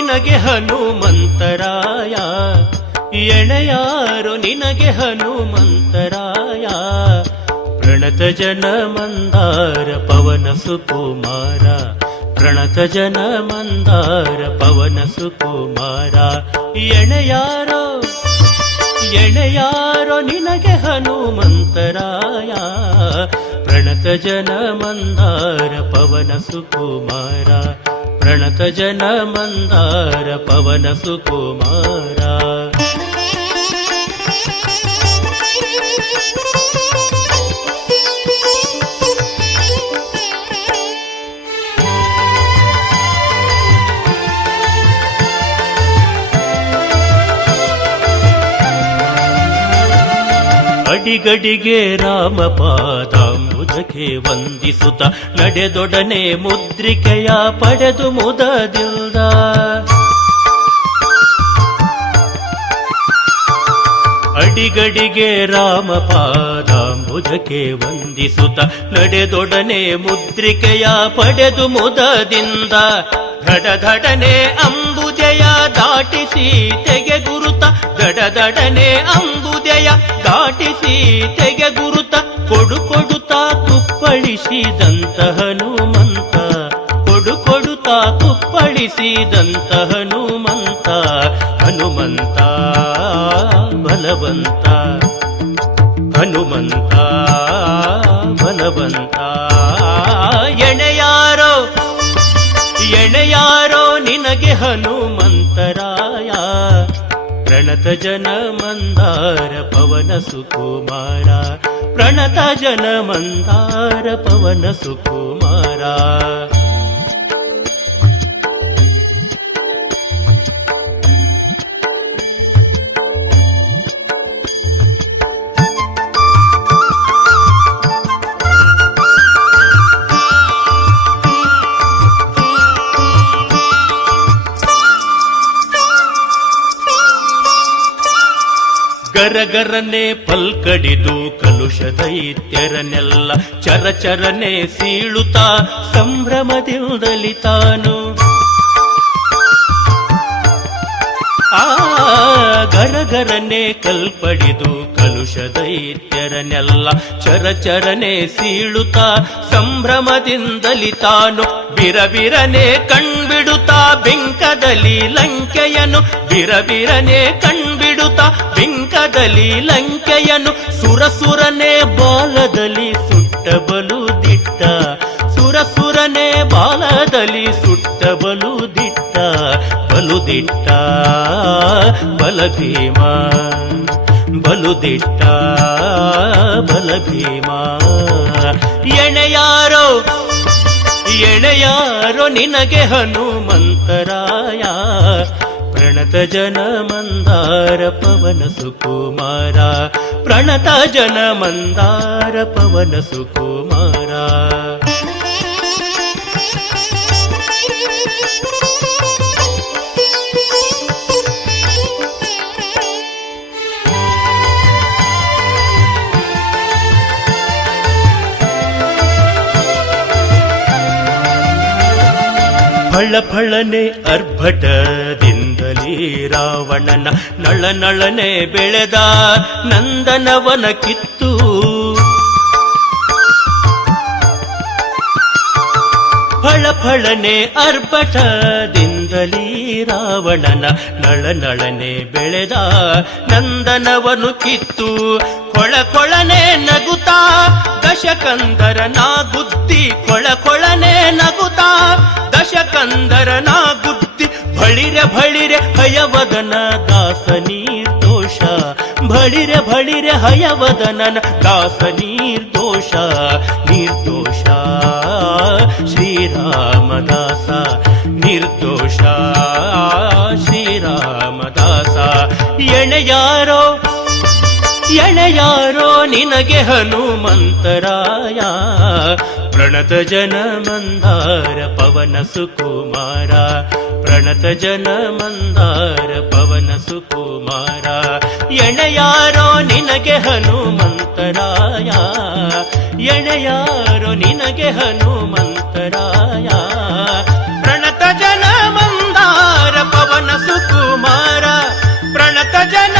ನಿನಗೆ ಹನುಮಂತರಾಯ, ಎಣೆಯಾರೋ ನಿನಗೆ ಹನುಮಂತರಾಯ. ಪ್ರಣತ ಜನ ಮಂದಾರ ಪವನ ಸುಕುಮಾರ, ಪ್ರಣತ ಜನ ಮಂದಾರ ಪವನ ಸುಕುಮಾರ. ಎಣೆಯಾರೋ ಎಣೆಯಾರೋ ನಿನಗೆ ಹನುಮಂತರಾಯ, ಪ್ರಣತ ಜನ ಮಂದಾರ ಪವನ ಸುಕುಮಾರ, ಪ್ರಣತ ಜನ ಮಂದಾರ ಪವನ ಸುಕುಮಾರ. ಅಡಿಗಡಿಗೆ ರಾಮ ಪಾದಾಂಬುಜಕ್ಕೆ ವಂದಿಸುತ್ತ ನಡೆದೊಡನೆ ಮುದ್ರಿಕೆಯ ಪಡೆದು ಮುದದಿಲ್ದ. ಅಡಿಗಡಿಗೆ ರಾಮ ಪಾದಾಂಬುಜಕ್ಕೆ ವಂದಿಸುತ್ತ ನಡೆದೊಡನೆ ಮುದ್ರಿಕೆಯ ಪಡೆದು ಮುದದಿಂದ. ಧಡಧಡನೆ ಅಂಬುಜೆಯ ದಾಟಿಸಿ ತೆಗೆ ಗುರುತ, ದಡದಡನೆ ಅಂಬುಜೆಯ ದಾಟಿಸಿ ತೆಗೆ ಗುರುತ. ಕೊಡು ಕೊಡುತ್ತಾ ಕುಪ್ಪಳಿಸಿದಂತ ಹನುಮಂತ, ಕೊಡು ಕೊಡುತ್ತಾ ಕುಪ್ಪಳಿಸಿದಂತ ಹನುಮಂತ. ಹನುಮಂತ ಬಲವಂತ, ಹನುಮಂತ ಬಲವಂತ. ಎಣೆಯಾರೋ ಎಣೆಯಾರೋ ನಿನಗೆ ಹನುಮಂತರಾಯ, ಪ್ರಣತ ಜನ ಮಂದಾರ ಪವನ ಸುಕುಮಾರ, ಪ್ರಣತ ಜನ ಮಂದಾರ ಪವನ ಸುಕುಮಾರ. ಗರಗರನೆ ಪಲ್ಕಡಿದು ಕಲುಷ ದೈತ್ಯರನೆಲ್ಲ ಚರಚರನೆ ಸೀಳುತ್ತಾ ಸಂಭ್ರಮದಿಂದಲಿ ತಾನು. ಗರಗರನೆ ಕಲ್ಪಡಿದು ಕಲುಷ ದೈತ್ಯರನೆಲ್ಲ ಚರಚರನೆ ಸೀಳುತ್ತಾ ಸಂಭ್ರಮದಿಂದಲಿ ತಾನು. ಬಿರಬಿರನೆ ಕಣ್ಬಿಡುತ್ತಾ ಬಿಂಕದಲ್ಲಿ ಲಂಕೆಯನು, ಬಿರಬಿರನೆ ಕಣ್ಬಿಡುತ್ತಾ ಬಿಂಕದಲ್ಲಿ ಲಂಕೆಯನು. ಸುರಸುರನೆ ಬಾಲದಲ್ಲಿ ಸುಟ್ಟ ಬಲು ದಿಟ್ಟ, ಸುರಸುರನೆ ಬಾಲದಲ್ಲಿ ಸುಟ್ಟ ಬಲು ದಿಟ್ಟ, ಬಲು ದಿಟ್ಟ ಬಲಭೀಮ, ಬಲು ದಿಟ್ಟ ಬಲಭೀಮ. ಎಣೆಯಾರೋ ಎಣೆಯಾರೋ ನಿನಗೆ ಹನುಮಂತರಾಯ, ಪ್ರಣತ ಜನ ಮಂದಾರ ಪವನ ಸುಕುಮಾರ, ಪ್ರಣತ ಜನ ಮಂದಾರ ಪವನ ಸುಕುಮಾರ. ಫಳಫಳನೆ ಅರ್ಭಟದಿಂದಲೇ ರಾವಣನ ನಳನಳನೆ ಬೆಳೆದ ನಂದನವನ ಕಿತ್ತು. ಫಳಫಳನೆ ಅರ್ಭಟದಿಂದಲೇ ರಾವಣನ ನಳನಳನೆ ಬೆಳೆದ ನಂದನವನು ಕಿತ್ತು. ಕೊಳ ಕೊಳನೆ ನಗುತ್ತಾ ದಶಕಂದರನ ಗುದ್ದಿ, ಕೊಳ ಕೊಳನೆ ನಗುತ್ತಾ ದಶಕಂದರನ ಗುದ್ದಿ. ಬಳಿರೆ ಬಳಿರೆ ಹಯವದನ ದಾಸ ನಿರ್ದೋಷ, ಬಳಿರೆ ಬಳಿರೆ ಹಯವದನನ ದಾಸ ನಿರ್ದೋಷ, ನಿರ್ದೋಷ ಶ್ರೀರಾಮದಾಸ, ನಿರ್ದೋಷ ಶ್ರೀರಾಮದಾಸ. ಎಣೆಯಾರೋ ಎಣೆಯಾರೋ ನಿನಗೆ ಹನುಮಂತರಾಯ, ಪ್ರಣತ ಜನ ಮಂದಾರ ಪವನ ಸುಕುಮಾರ, ಪ್ರಣತ ಜನ ಮಂದಾರ ಪವನ ಸುಕುಮಾರ. ಎಣೆಯಾರೋ ನಿನಗೆ ಹನುಮಂತರಾಯ, ಎಣೆಯಾರೋ ನಿನಗೆ ಹನುಮಂತರಾಯ, ಪ್ರಣತ ಜನ ಮಂದಾರ ಜನ